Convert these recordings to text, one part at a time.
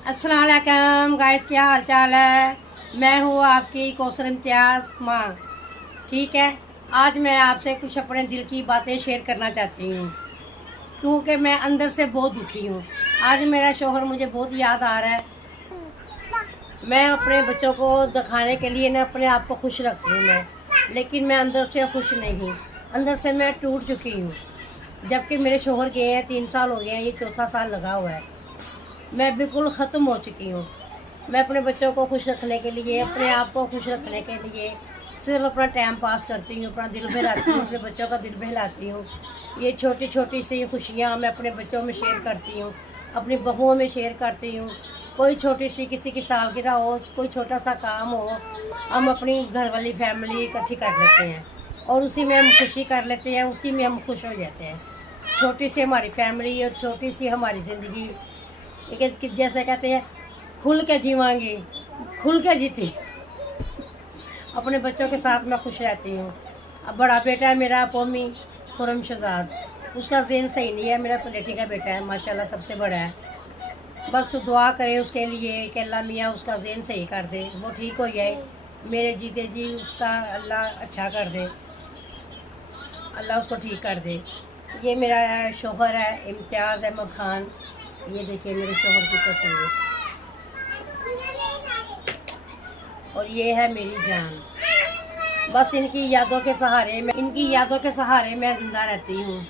अस्सलाम वालेकुम गाइस, क्या हाल चाल है। मैं हूँ आपकी कौसर इम्तियाज़ माँ। ठीक है, आज मैं आपसे कुछ अपने दिल की बातें शेयर करना चाहती हूँ क्योंकि मैं अंदर से बहुत दुखी हूँ। आज मेरा शोहर मुझे बहुत याद आ रहा है। मैं अपने बच्चों को दिखाने के लिए ना अपने आप को खुश रखती हूँ मैं, लेकिन मैं अंदर से खुश नहीं हूँ। अंदर से मैं टूट चुकी हूँ। जबकि मेरे शोहर गए हैं 3 साल हो गए हैं, ये चौथा साल लगा हुआ है। मैं बिल्कुल ख़त्म हो चुकी हूँ। मैं अपने बच्चों को खुश रखने के लिए, अपने आप को खुश रखने के लिए सिर्फ अपना टाइम पास करती हूँ, अपना दिल बहलाती हूँ, अपने बच्चों का दिल बहलाती हूँ। ये छोटी छोटी सी खुशियाँ मैं अपने बच्चों में शेयर करती हूँ, अपनी बहुओं में शेयर करती हूँ। कोई छोटी सी किसी की सालगिरह हो, कोई छोटा सा काम हो, हम अपनी घर वाली फैमिली इकट्ठी कर लेते हैं और उसी में हम खुशी कर लेते हैं, उसी में हम खुश हो जाते हैं। छोटी सी हमारी फैमिली और छोटी सी हमारी ज़िंदगी, जैसे कहते हैं खुल के जीवांगे, खुल के जीती। अपने बच्चों के साथ मैं खुश रहती हूँ। अब बड़ा बेटा है मेरा पोमी खुरम शहजाद, उसका ज़हन सही नहीं है। मेरा पलेठी का बेटा है, माशाल्लाह सबसे बड़ा है। बस दुआ करें उसके लिए कि अल्लाह मियाँ उसका ज़हन सही कर दे, वो ठीक हो जाए। मेरे जीते जी उसका अल्लाह अच्छा कर दे, अल्लाह उसको ठीक कर दे। ये मेरा शोहर है इम्तियाज़ अहमद ख़ान। ये देखिए मेरे शोहर की तस्वीर, और ये है मेरी जान। बस इनकी यादों के सहारे मैं ज़िंदा रहती हूँ।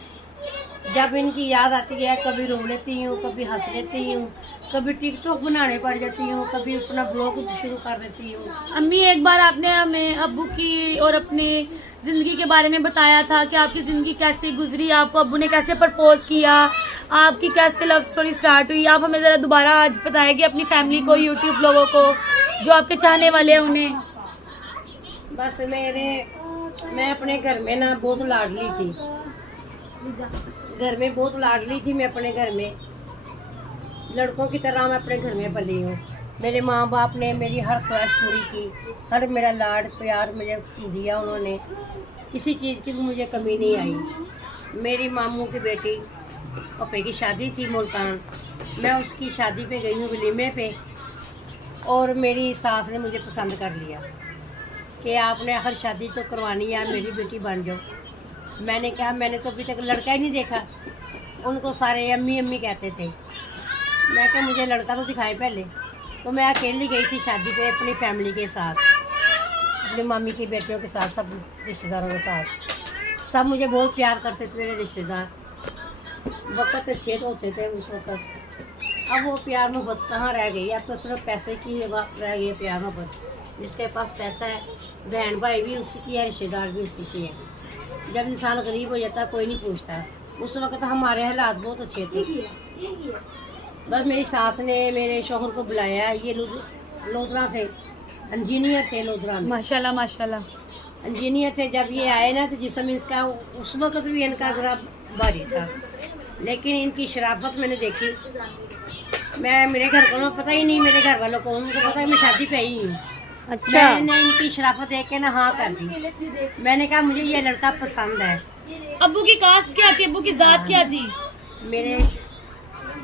जब इनकी याद आती है, कभी रो लेती हूँ, कभी हंस लेती हूँ, कभी टिकटॉक बनाने पड़ जाती हूँ, कभी अपना ब्लॉग शुरू कर देती हूँ। अम्मी, एक बार आपने हमें अब्बू की और अपनी ज़िंदगी के बारे में बताया था कि आपकी ज़िंदगी कैसे गुजरी, आपको अब्बू ने कैसे प्रपोज किया, आपकी कैसे लव स्टोरी स्टार्ट हुई। आप हमें ज़रा दोबारा आज बताएंगे अपनी फैमिली को, यूट्यूब लोगों को, जो आपके चाहने वाले हैं उन्हें। बस मैं अपने घर में ना बहुत लाडली थी। घर में बहुत लाडली थी मैं अपने घर में, लड़कों की तरह मैं अपने घर में पली हूँ। मेरे माँ बाप ने मेरी हर ख्वाहिश पूरी की, हर मेरा लाड प्यार मुझे दिया उन्होंने। किसी चीज़ की भी मुझे कमी नहीं आई। मेरी मामू की बेटी पप्पे की शादी थी मुल्तान, मैं उसकी शादी पे गई हूँ वलीमे पे, और मेरी सास ने मुझे पसंद कर लिया कि आपने हर शादी तो करवानी है, मेरी बेटी बन जाओ। मैंने कहा मैंने तो अभी तक लड़का ही नहीं देखा। उनको सारे अम्मी अम्मी कहते थे। मैं कहा मुझे लड़का तो दिखाए पहले। तो मैं अकेली गई थी शादी पे अपनी फैमिली के साथ, अपनी मामी की बेटियों के साथ, सब रिश्तेदारों के साथ। सब मुझे बहुत प्यार करते थे मेरे रिश्तेदार। वक्त अच्छे होते थे उस वक्त। अब वो प्यार मोहब्बत कहाँ रह गई। अब तो सिर्फ पैसे की रह गई प्यार मोहब्बत। जिसके पास पैसा है, बहन भाई भी उसी की है, रिश्तेदार भी उसी की है। जब इंसान गरीब हो जाता है कोई नहीं पूछता। उस वक्त हमारे हालात बहुत अच्छे थे। बस मेरी सास ने मेरे शोहर को बुलाया। ये लोधरा थे, इंजीनियर थे लोधरा में। माशाल्लाह माशाल्लाह। इंजीनियर थे। जब ये आए ना तो जिसम इसका उस वक्त भी इनका ज़रा भारी था, लेकिन इनकी शराफत मैंने देखी। मेरे घर को पता ही नहीं, मेरे घर वालों को उनको पता है मैं शादी पे आई हूँ। अच्छा। मैंने इनकी शराफत देख के ना हाँ कर दी। मैंने कहा मुझे ये लड़का पसंद है। अब्बू की कास्ट क्या थी, अब्बू की जात क्या थी?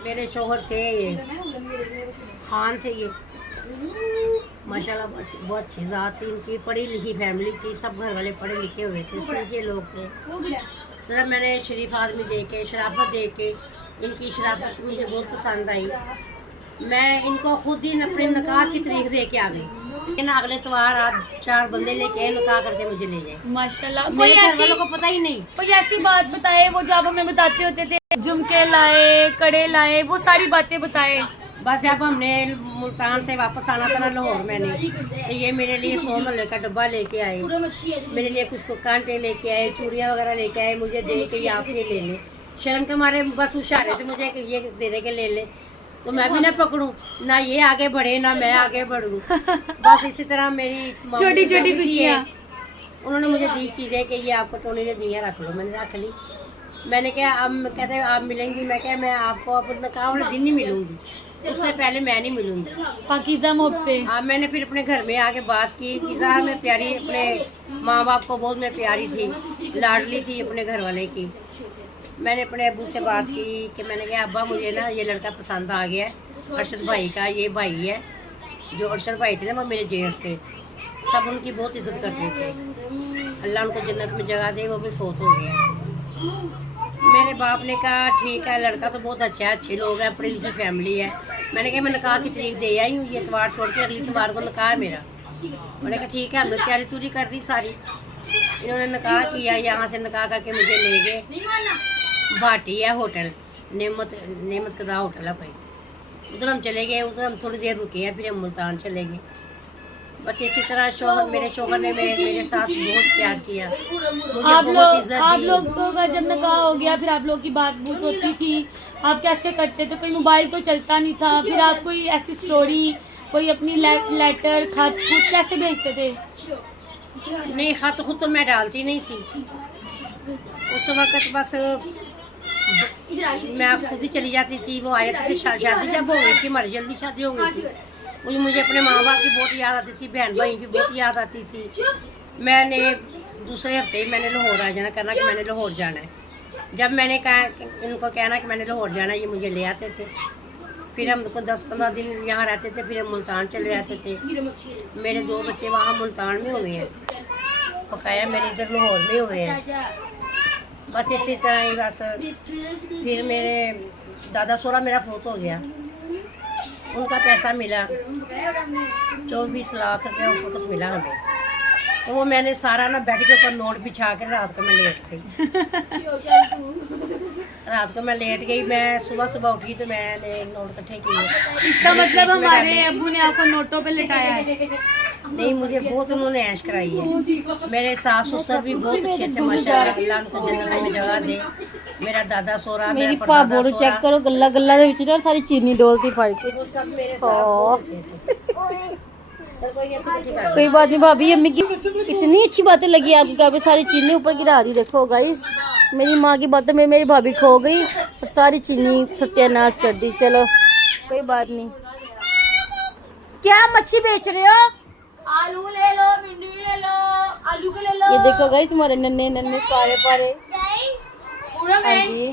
मेरे शोहर थे ये खान थे। ये माशाल्लाह बहुत अच्छी जात थी इनकी, पढ़ी लिखी फैमिली थी, सब घर वाले पढ़े लिखे हुए थे, सूखे लोग थे। सिर्फ मैंने शरीफ आदमी देख के, शराफत देख के, इनकी शराफत मुझे बहुत पसंद आई। मैं इनको खुद ही अपने निकाह की तारीख दे के आ गई। लेकिन अगले इतवार आप 4 बंदे लेके निकाह करके मुझे ले जाए। माशाल्लाह। मेरे घर वालों को पता ही नहीं। कोई ऐसी बात बताए वो जो आप हमें बताते होते थे, झुमके लाए, कड़े लाए, वो सारी बातें बताए। बस जब हमने मुल्तान से वापस आना था ना लाहौर, मैंने तो ये मेरे लिए 100 मल्ले का डब्बा लेके आए। मेरे लिए कुछ कांटे लेके आए, चूड़ियाँ वगैरह लेके आए। मुझे दे के ये आप ये ले ले। शर्म के मारे बस इशारे से मुझे ये दे दे के ले ले, तो मैं भी ना पकड़ूं, ना ये आगे बढ़े ना मैं आगे बढ़ूं। बस इसी तरह मेरी छोटी छोटी खुशियाँ उन्होंने मुझे दी चीज़ें कि ये आपको टोनी ने दिया, रख लो। मैंने रख ली। मैंने कहा अब कहते हैं आप मिलेंगी। मैं क्या मैं आपको अपने काम वाले दिन नहीं मिलूंगी, उससे पहले मैं नहीं मिलूंगी। पाकीज़ा मोहब्बतें। हाँ, मैंने फिर अपने घर में आके बात की। इज़हार में प्यारी, अपने माँ बाप को बहुत मैं प्यारी थी, लाडली थी अपने घर वाले की। मैंने अपने अब्बू से बात की कि मैंने कहा अब्बा मुझे ना ये लड़का पसंद आ गया है, अरशद भाई का ये भाई है, जो अरशद भाई थे ना वो मेरे जेठ थे, सब उनकी बहुत इज्जत करते थे। अल्लाह उनको जन्नत में जगह दे, वो भी फोत हो गया। मेरे बाप ने कहा ठीक है, लड़का तो बहुत अच्छा है, अच्छे लोग हैं, पढ़ी लिखी फैमिली है। मैंने कहा मैं निकाह की तारीख दे आई हूँ, ये इतवार छोड़ के अगली इतवार को निकाह है मेरा। मैंने कहा ठीक है, हमने तैयारी तूरी कर दी सारी। इन्होंने निकाह किया, यहाँ से निकाह करके मुझे ले गए भाटी है होटल, नेमत कदा होटल है कोई, उधर हम चले गए। उधर हम थोड़ी देर रुके हैं, फिर हम मुल्तान चले गए। बस इसी तरह मेरे शौहर ने मेरे साथ बहुत प्यार किया, मुझे बहुत इज्जत दी। आप लोगों का जब निकाह हो गया, फिर आप लोग की बात बूत होती थी, आप कैसे करते थे? कोई मोबाइल तो चलता नहीं था, फिर आप कोई ऐसी स्टोरी, कोई अपनी लेटर खत खुद कैसे भेजते थे? नहीं, खत खुद तो मैं डालती नहीं थी उस वक्त, बस मैं खुद ही चली जाती थी। वो आए थे, शादी जब हो गई थी, हमारी जल्दी शादी हो गई थी, मुझे अपने माँ बाप की बहुत याद आती थी, बहन भाई की बहुत याद आती थी। मैंने दूसरे हफ्ते ही मैंने लाहौर आ जाना, कहना कि मैंने लाहौर जाना है। जब मैंने कहा इनको कहना कि मैंने लाहौर जाना है, ये मुझे ले आते थे। फिर हम 10-15 दिन यहाँ रहते थे, फिर हम मुल्तान चले जाते थे। मेरे 2 बच्चे वहाँ मुल्तान में हुए हैं, पकाया मेरे इधर लाहौर में हुए हैं। बस इसी तरह ही बस। फिर मेरे दादा सोरा मेरा फोत हो गया, उनका पैसा मिला 24 लाख रुपया उस वक्त मिला हमें। तो वो मैंने सारा ना बेड के ऊपर नोट बिछा कर रात को मैं लेट गई। मैं सुबह उठी तो मैंने नोट इकट्ठे किए। इसका मतलब हमारे अब्बू ने आपको नोटों पे लिटाया है? नहीं, मुझे बहुत उन्होंने ऐश कराई है। मेरे सास ससुर भी बहुत अच्छे थे माशाल्लाह, अल्लाह उनको जन्नत में जगह दे। मेरा दादा सोरा, मेरी भाबो नु चेक करो, गल्ला गल्ला दे विच ना सारी चीनी डोलती फड़ के। वो सब मेरे साथ बहुत अच्छे थे। कोई बात नहीं भाभी, अम्मी की इतनी अच्छी बातें लगी आपको, आपने सारी चीनी ऊपर गिरा दी। देखो गाइस, मेरी माँ की बातों में मेरी भाभी खो गई और सारी चीनी सत्यानाश कर दी। चलो कोई बात नहीं। क्या मच्छी बेच रहे हो? आलू ले लो, भिंडी ले लो, आलू के ले लो। ये देखो गाइस, तुम्हारे नन्हे नन्हे पारे पारे। पूरा हाँ जी,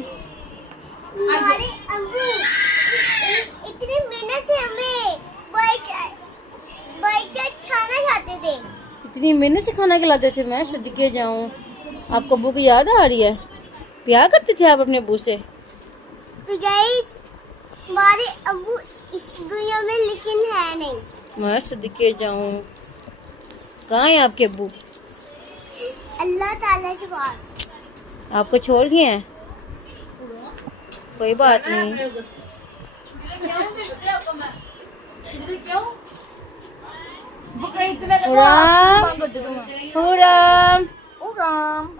हमारे अम्मू इतनी मेहनत से हमें खाना खाते थे। इतनी मेहनत से खाना खिलाते थे। मैं सदके जाऊं, आपको अब्बू की याद आ रही है? प्यार करते थे आप अपने अब्बू से? तो गाइस, हमारे अम्मू इस दुनिया में लेकिन है नहीं। मैं सदके जाऊं, कहाँ है आपके अब्बू? अल्लाह ताला के पास। आपको छोड़ गए हैं? कोई बात नहीं।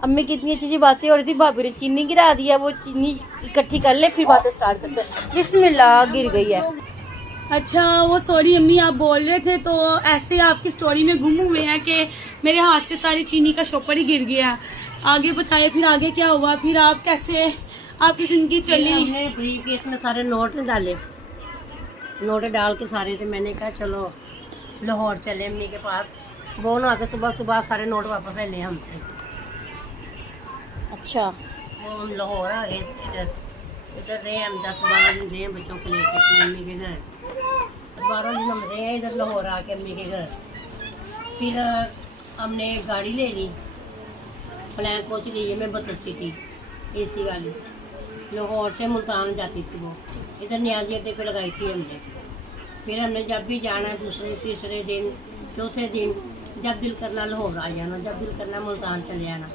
अम्मी की इतनी अच्छी अच्छी बातें हो रही थी, भाभी ने चीनी गिरा दिया। वो चीनी इकट्ठी कर ले, फिर बातें स्टार्ट करते हैं। बिस्मिल्लाह, गिर गई है। अच्छा, वो सॉरी अम्मी, आप बोल रहे थे तो ऐसे आपकी स्टोरी में गुम हुए हैं कि मेरे हाथ से सारी चीनी का शॉपर ही गिर गया। आगे बताइए, फिर आगे क्या हुआ? फिर आप कैसे, आपकी जिंदगी चली? हमने ब्रीफकेस में सारे नोट डाले, नोट डाल के सारे थे। मैंने कहा चलो लाहौर चले अम्मी के पास। वो ना आके सुबह सारे नोट वापस ले लिए हमसे। अच्छा, वो हम लाहौर आ गए। इधर रहे हम 10-12 दिन रहे बच्चों को लेके अपनी अम्मी के घर। 12 दिन हम रहे हैं इधर लाहौर आके अम्मी के घर। फिर हमने गाड़ी ले ली, फ्लैग कोच ली है, मैं 32 सीटी AC वाली, लाहौर से मुल्तान जाती थी। वो इधर न्याजी अड्डे पे लगाई थी हमने। फिर हमने जब भी जाना, दूसरे तीसरे दिन चौथे दिन, जब दिल करना लाहौर आ जाना, जब दिल करना मुल्तान चले जाना।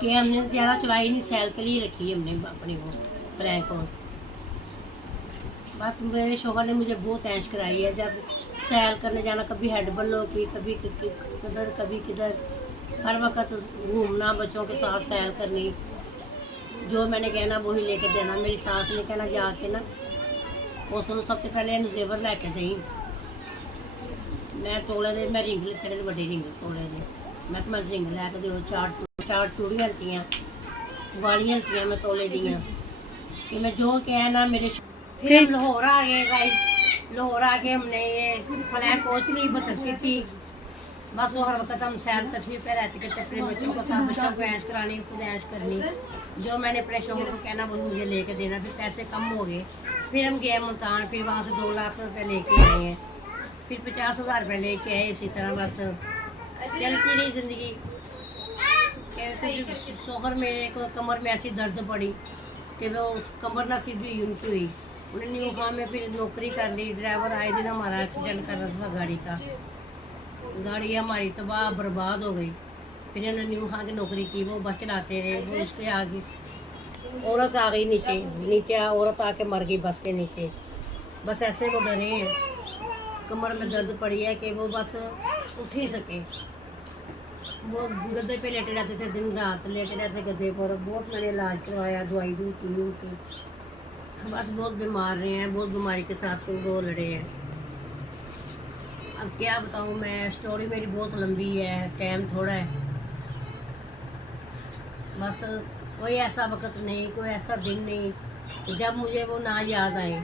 कि हमने ज़्यादा चलाई नहीं, सैल के लिए रखी हमने अपनी वो फ्लैग कोच। बस मेरे शौहर ने मुझे बहुत ऐश कराई है। जब सैल करने जाना, कभी हेड बल्लो की, कभी किधर कभी किधर, हर वक्त घूमना, बच्चों के साथ सैल करनी। जो मैंने कहना वही लेके देना। मेरी सास ने कहना जाके ना उस सबसे पहले जेवर लैके दी। मैं तोले दे, मैं रिंग ले, बड़े रिंग तोले दे। मैं रिंग लैके दो, 4 चूड़ियाँ हल्तियाँ, वालियाँ हल्तियाँ मैं तोले दियाँ कि मैं जो कहना मेरे। फिर हम लाहौर आ गए गाइस। लाहौर आके हमने ये फ्लैग कोच ली, 32 थी। बस वो हर वक्त हम सैल तफरी पे रहते थे, अपने बच्चों को साथ बच्चों को ऐश करानी, खुद ऐश करनी। जो मैंने अपने शोहर को कहना वो मुझे लेके देना। फिर पैसे कम हो गए, फिर हम गए मुल्तान, फिर वहाँ से 2 लाख रुपए लेके आए हैं, फिर 50,000 रुपये लेके आए। इसी तरह बस चलती रही ज़िंदगी। कैसे शोहर मेरे को कमर में ऐसी दर्द पड़ी कि वो कमर ना सीधी हुई उनकी हुई। उन्हें न्यू खां में फिर नौकरी कर ली। ड्राइवर आए दिन हमारा एक्सीडेंट कर रहा था गाड़ी का, गाड़ी हमारी तबाह बर्बाद हो गई। फिर उन्होंने न्यू खां की नौकरी की, वो बस चलाते रहे। वो इसके आगे औरत आ गई नीचे, नीचे औरत आके मर गई बस के नीचे। बस ऐसे वो डरे हैं, कमर में दर्द पड़ी है कि वो बस उठ ही सके। वो गद्दे पे लेटे रहते थे, दिन रात लेटे रहते गद्दे पर। बहुत मैंने इलाज करवाया, दवाई दी की उनकी। बस बहुत बीमार रहे हैं, बहुत बीमारी के साथ वो लड़े हैं। अब क्या बताऊँ मैं, स्टोरी मेरी बहुत लंबी है, टाइम थोड़ा है। बस कोई ऐसा वक्त नहीं, कोई ऐसा दिन नहीं कि जब मुझे वो ना याद आए।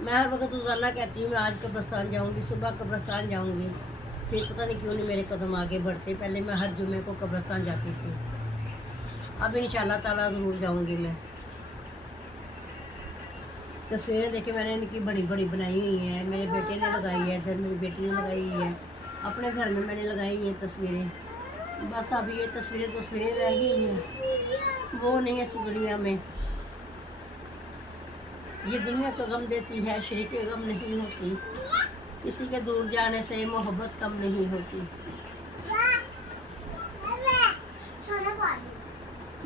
मैं हर वक्त रोज़ाना कहती हूँ मैं आज कब्रिस्तान जाऊँगी, सुबह कब्रिस्तान जाऊँगी। फिर पता नहीं क्यों नहीं मेरे कदम आगे बढ़ते। पहले मैं हर जुमे को कब्रिस्तान जाती थी, अब इंशाल्लाह ताला ज़रूर जाऊँगी मैं। तस्वीरें देखे मैंने इनकी बड़ी बड़ी बनाई हुई हैं, मेरे बेटे ने लगाई है, इधर मेरी बेटी ने लगाई हुई है, अपने घर में मैंने लगाई हुई हैं तस्वीरें। बस अब ये तस्वीरें रह गई हैं, वो नहीं है इस दुनिया में। ये दुनिया तो गम देती है, शरीक गम नहीं होती। किसी के दूर जाने से मोहब्बत कम नहीं होती।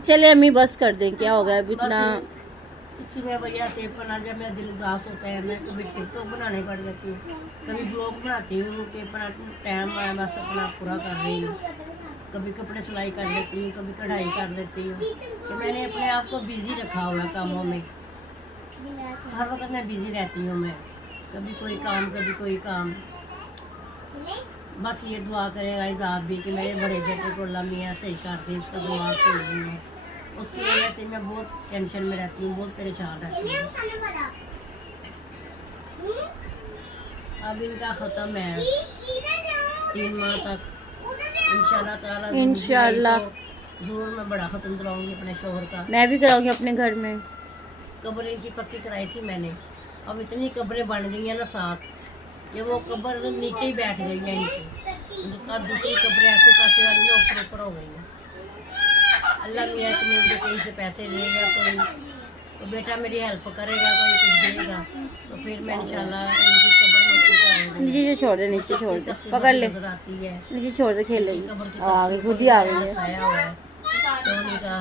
चले अम्मी बस कर दें, क्या हो गया अब इतना। इसी में वजह से अपना जब मेरा दिल उदास होता है, मैं कभी टिकटॉक बनाने पड़ जाती हूँ, कभी ब्लॉग बनाती हूँ कि अपना टाइम आया बस अपना पूरा कर रही हूँ। कभी कपड़े सिलाई कर लेती हूँ, कभी कढ़ाई कर लेती हूँ। तो मैंने अपने आप को बिज़ी रखा हुआ है कामों में, हर वक्त मैं बिज़ी रहती हूँ। मैं कभी कोई काम, कभी कोई काम। बस ये दुआ करेगा इस आप भी कि मेरे बड़े बेटे को अल्लाह मियां सही कर दे, उसका दिमाग सही नहीं है। उसकी वजह से मैं बहुत टेंशन में रहती हूँ, बहुत परेशान रहती हूँ। अब इनका ख़त्म है 3 माह तक। इंशाल्लाह ताला इंशाल्लाह ज़रूर मैं बड़ा ख़त्म कराऊंगी अपने शोहर का। मैं भी कराऊंगी अपने घर में। कब्र इनकी पक्की कराई थी मैंने, अब इतनी कब्रें बन गई हैं ना साथ कि वो कब्र नीचे ही बैठ गई है इनकी। दूसरी कब्रें ऐसे पासे वाली ऊपर ऊपर हो गई हैं। अल्लाह मियां तुम्हें मुझे कहीं से पैसे देगा, कोई तो बेटा मेरी हेल्प करेगा, कोई कुछ देगा तो फिर मैं इंशाल्लाह इनकी कब्र में नीचे छोड़ दे, नीचे छोड़ दे, पकड़ ले, आती है। नीचे छोड़ दे, खेल लेंगे। आ गई, खुद ही आ गई है। खाया हुआ है टोनी का,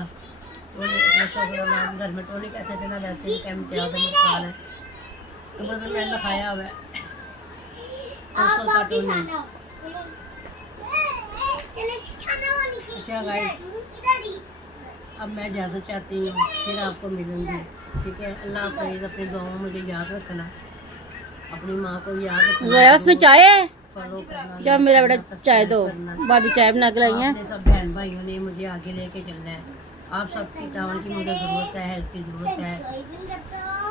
टोनी अपने शोहर नाम घर में टोनी कहते थे ना, वैसे ही कैम क्या होता है। कब्र में मैंने खाया हुआ है का टोनी। अच्छा गाइस, अब मैं इजाज़त चाहती हूँ, फिर आपको मिलूंगी, ठीक है। अल्लाह हाफ़िज़। अपनी दुआओं में मुझे याद रखना, अपनी माँ को याद रखना। उसमें चाय है, फॉलो करना। जब मेरा बेटा चाय दो, भाभी चाय बना के लाई है। आपने सब बहन भाइयों ने मुझे आगे लेके चलना है। आप सबकी तावन की मुझे ज़रूरत है, हेल्प की ज़रूरत है।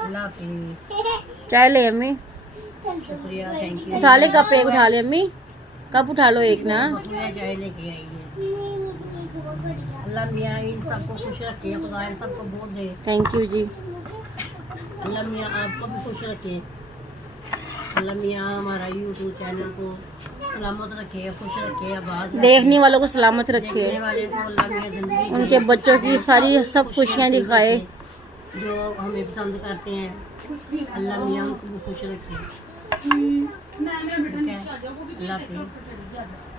अल्लाह हाफ़िज़। चाय ले अम्मी, शुक्रिया, थैंक यू। उठा ले कप, एक उठा ले अम्मी, कप उठा लो एक ना। चाय लेके आई है। अल्लाह मियाँ इन सबको खुश रखे, खुदा इन सबको बहुत दे। थैंक यू जी। अल्लाह मियाँ आपको भी खुश रखे। अल्लाह मियाँ हमारा यूट्यूब चैनल को सलामत रखे, खुश रखे, आबाद। देखने वालों को सलामत रखे, देखने वाले को अल्लाह मियाँ जिंदगी उनके बच्चों की सारी सब खुशियाँ दिखाए जो हमें पसंद करते हैं। अल्लाह मियाँ उनको भी खुश रखे, ठीक है। अल्लाह हाफ़िज़।